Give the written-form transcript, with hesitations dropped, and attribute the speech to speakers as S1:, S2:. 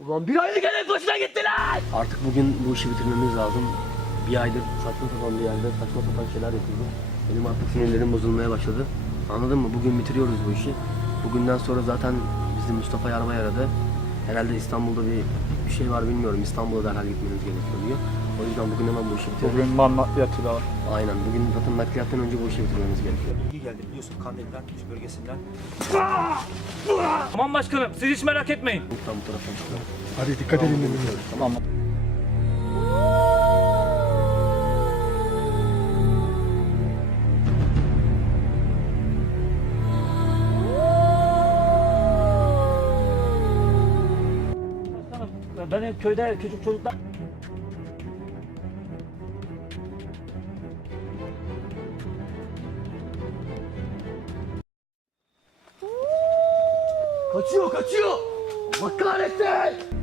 S1: Ulan bir aylık hedef hoşuna gitti lan! Artık bugün bu işi bitirmemiz lazım. Bir aydır saçma sapan bir yerde saçma sapan şeyler yapıyordum. Benim artık sinirlerim bozulmaya başladı. Anladın mı? Bugün bitiriyoruz bu işi. Bugünden sonra zaten bizim Mustafa Yarbay aradı. Herhalde İstanbul'da bir şey var bilmiyorum. İstanbul'a derhal gitmeniz gerekiyor diyor. O yüzden bugün hemen bu işi bitirdik.
S2: Bugün mal nakliyatı da var.
S1: Aynen. Bugün zaten nakliyattan önce bu işi bitirmemiz gerekiyor.
S3: İyi geldi biliyorsun Kandil'den, üst bölgesinden.
S4: Tamam başkanım, siz hiç merak etmeyin.
S1: Tam bu taraftan çıkıyorum.
S2: Hadi dikkat edin dedim.
S1: Tamam.
S4: Başkanım, benim köyde küçük çocuklar...
S1: Kaçıyor! Allah kahretsin!